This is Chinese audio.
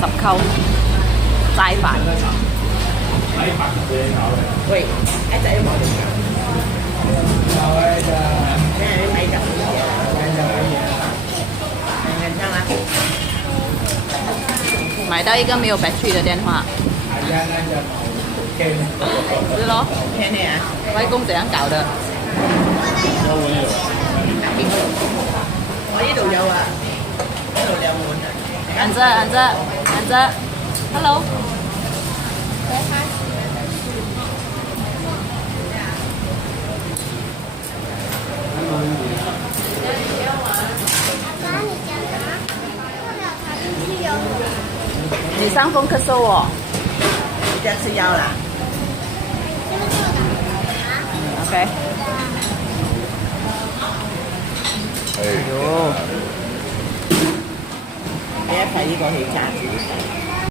扣齋飯。喂，一隻冇得㗎。咩？你睇㗎？看啦。買到一個沒有 battery 的電話。是咯。聽聽啊！外公怎樣搞的？我呢度有啊，呢度有碗啊。앉아 앉아 앉아. Hello.你上风咳嗽哦。你在吃药啦？OK。哎呦！你一睇呢個氣炸煮。